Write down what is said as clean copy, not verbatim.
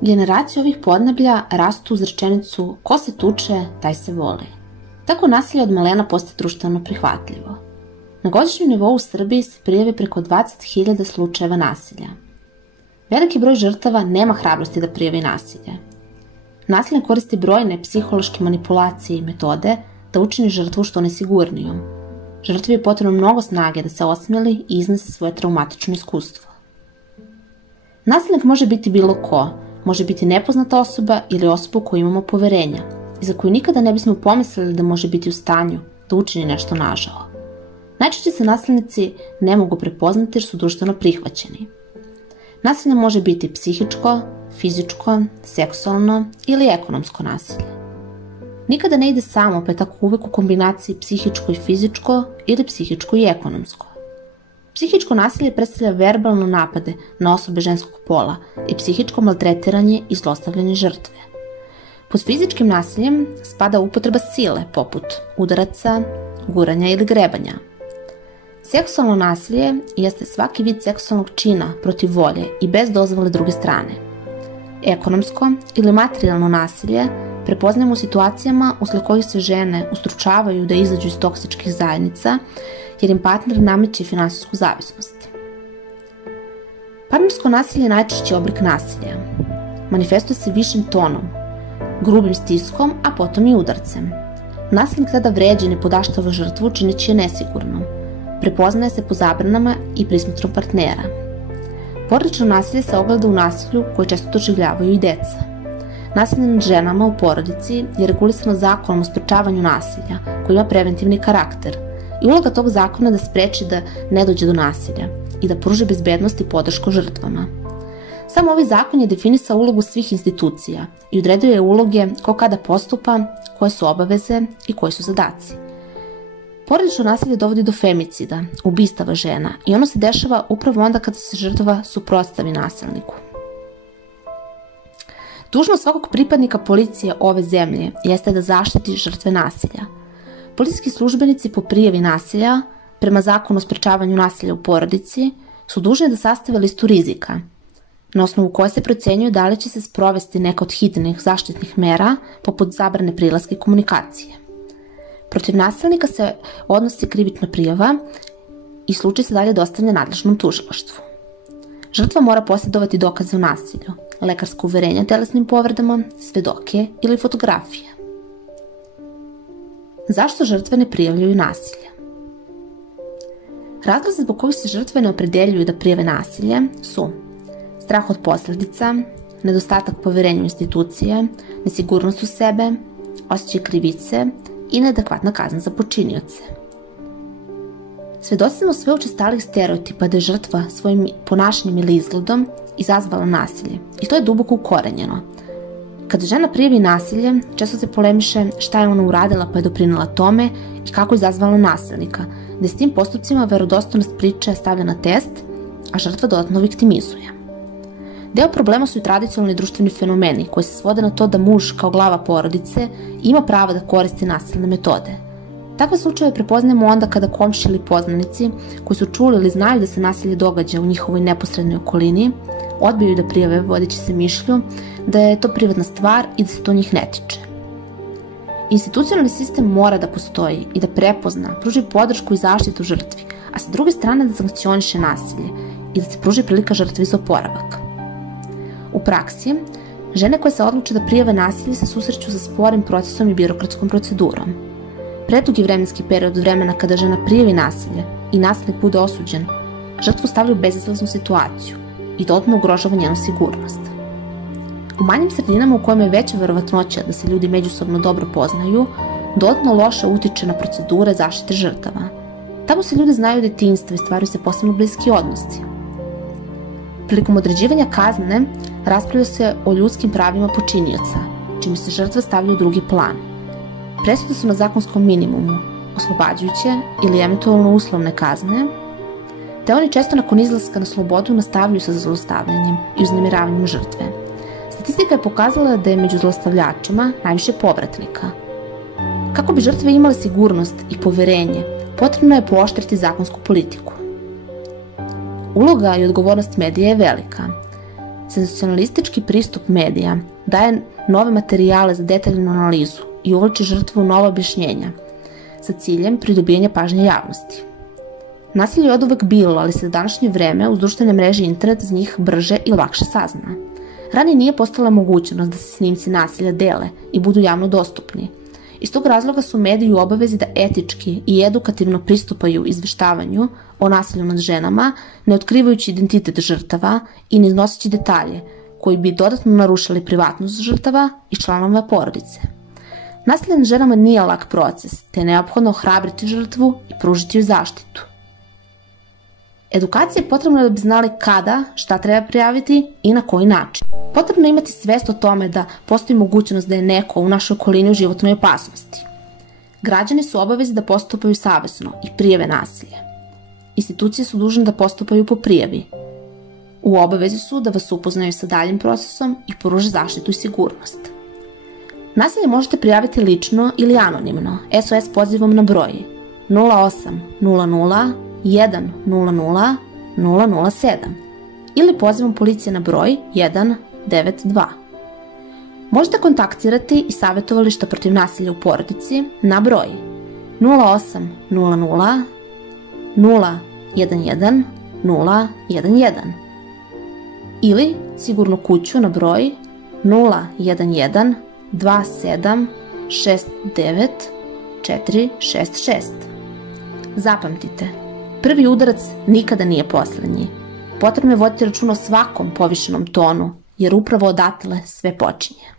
Generacije ovih podneblja rastu uz rečenicu ko se tuče, taj se voli. Tako nasilje od malena postaje društveno prihvatljivo. Na godišnjem nivou u Srbiji se prijavi preko 20.000 slučajeva nasilja. Veliki broj žrtava nema hrabrosti da prijavi nasilje. Nasilje koristi brojne psihološke manipulacije i metode da učini žrtvu što nesigurnijom. Žrtvi je potrebno mnogo snage da se osmeli i iznese svoje traumatično iskustvo. Nasilnik može biti bilo ko, može biti nepoznata osoba ili osoba u koju imamo poverenja i za koju nikada ne bismo pomislili da može biti u stanju da učini nešto nažao. Najčešće se nasilnici ne mogu prepoznati jer su društveno prihvaćeni. Nasilje može biti psihičko, fizičko, seksualno ili ekonomsko nasilje. Nikada ne ide samo, pa je tako uvek u kombinaciji psihičko i fizičko ili psihičko i ekonomsko. Psihičko nasilje predstavlja verbalne napade na osobe ženskog pola i psihičko maltretiranje i zlostavljanje žrtve. Pod fizičkim nasiljem spada upotreba sile poput udaraca, guranja ili grebanja. Seksualno nasilje jeste svaki vid seksualnog čina protiv volje i bez dozvole druge strane. Ekonomsko ili materijalno nasilje prepoznajemo u situacijama usled kojih se žene ustručavaju da izađu iz toksičkih zajednica jer im partner nameće finansijsku zavisnost. Partnersko nasilje je najčešći oblik nasilja. Manifestuje se višim tonom, grubim stiskom, a potom i udarcem. Nasilnik tada vređa i ne podaštava žrtvu čineći je nesigurnom. Prepoznaje se po zabranama i prismotrom partnera. Porodično nasilje se ogleda u nasilju koje često doživljavaju i deca. Nasilje nad ženama u porodici je regulisano zakonom o sprečavanju nasilja, koji ima preventivni karakter. I uloga tog zakona je da spreči da ne dođe do nasilja i da pruži bezbednost i podršku žrtvama. Samo ovaj zakon je definisao ulogu svih institucija i odredio je uloge ko kada postupa, koje su obaveze i koji su zadaci. Porodično nasilje dovodi do femicida, ubistava žena i ono se dešava upravo onda kada se žrtva suprotstavi nasilniku. Dužnost svakog pripadnika policije ove zemlje jeste da zaštiti žrtve nasilja. Policijski službenici po prijavi nasilja, prema zakonu o sprečavanju nasilja u porodici, su dužni da sastave listu rizika, na osnovu koje se procenjuje da li će se sprovesti neka od hitnih zaštitnih mera, poput zabrane prilaska i komunikacije. Protiv nasilnika se odnosi krivična prijava i slučaj se dalje dostavlja nadležnom tužilaštvu. Žrtva mora posjedovati dokaze o nasilju, lekarsko uverenje o telesnim povredama, svedoke ili fotografije. Zašto žrtve ne prijavljuju nasilje? Razlozi zbog kojih se žrtve ne opredeljuju da prijave nasilje su strah od posledica, nedostatak poverenja u institucije, nesigurnost u sebe, osjećaj krivice i neadekvatna kazna za počinioce. Svedoci smo sve učestalih stereotipa da je žrtva svojim ponašanjem ili izgledom izazvala nasilje i to je duboko ukorenjeno. Kada žena prijavi nasilje, često se polemiše šta je ona uradila pa je doprinela tome i kako je izazvala nasilnika, da s tim postupcima verodostojnost priče stavlja na test, a žrtva dodatno viktimizuje. Deo problema su i tradicionalni društveni fenomeni koji se svode na to da muž kao glava porodice ima pravo da koristi nasilne metode. Takve slučajeve prepoznajemo onda kada komšije ili poznanici koji su čuli ili znaju da se nasilje događa u njihovoj neposrednoj okolini odbijaju da prijave vodeći se mišlju da je to privatna stvar i da se to njih ne tiče. Institucionalni sistem mora da postoji i da prepozna, pruži podršku i zaštitu žrtvi, a sa druge strane da sankcioniše nasilje i da se pruži prilika žrtvi za oporavak. U praksi, žene koje se odluče da prijave nasilje se susreću sa sporim procesom i birokratskom procedurom. Predugi vremenski period od vremena kada žena prijavi nasilje i nasilnik bude osuđen, žrtvu stavlja u bezizlaznu situaciju i dodatno ugrožava njenu sigurnost. U manjim sredinama u kojima je veća verovatnoća da se ljudi međusobno dobro poznaju, dodatno loše utiče na procedure zaštite žrtava. Tamo se ljudi znaju detinjstva i stvaraju se posebno bliski odnosi. Prilikom određivanja kazne raspravlja se o ljudskim pravima počinioca, čime se žrtva stavlja u drugi plan. Presude su na zakonskom minimumu, oslobađajuće ili eventualno uslovne kazne, te oni često nakon izlaska na slobodu nastavljaju sa zlostavljanjem i uznemiravanjem žrtve. Statistika je pokazala da je među zlostavljačima najviše povratnika. Kako bi žrtve imale sigurnost i poverenje, potrebno je pooštriti zakonsku politiku. Uloga i odgovornost medija je velika. Senzacionalistički pristup medija daje nove materijale za detaljnu analizu i uvlači žrtvu u nova objašnjenja sa ciljem pridobijanja pažnje javnosti. Nasilje je oduvek bilo, ali se u današnje vreme uz društvene mreže i internet za njih brže i lakše sazna. Ranije nije postala mogućnost da se snimci nasilja dele i budu javno dostupni. Iz tog razloga su mediji u obavezi da etički i edukativno pristupaju izveštavanju o nasilju nad ženama, ne otkrivajući identitet žrtava i ne iznoseći detalje koji bi dodatno narušili privatnost žrtava i članova porodice. Nasilje nad ženama nije lak proces, te je neophodno ohrabriti žrtvu i pružiti joj zaštitu. Edukacija je potrebna da bi znali kada, šta treba prijaviti i na koji način. Potrebno je imati svest o tome da postoji mogućnost da je neko u našoj okolini u životnoj opasnosti. Građani su obavezi da postupaju savesno i prijave nasilje. Institucije su dužne da postupaju po prijavi. U obavezi su da vas upoznaju sa daljim procesom i pruže zaštitu i sigurnost. Nasilje možete prijaviti lično ili anonimno, SOS pozivom na broj 0800 100 007 ili pozivom policije na broj 192. Možete kontaktirati i savjetovališta protiv nasilja u porodici na broj 0800 011 011 ili sigurnu kuću na broj 011 27 69 466. Zapamtite, prvi udarac nikada nije poslednji. Potrebno je voditi računa o svakom povišenom tonu, jer upravo odatle sve počinje.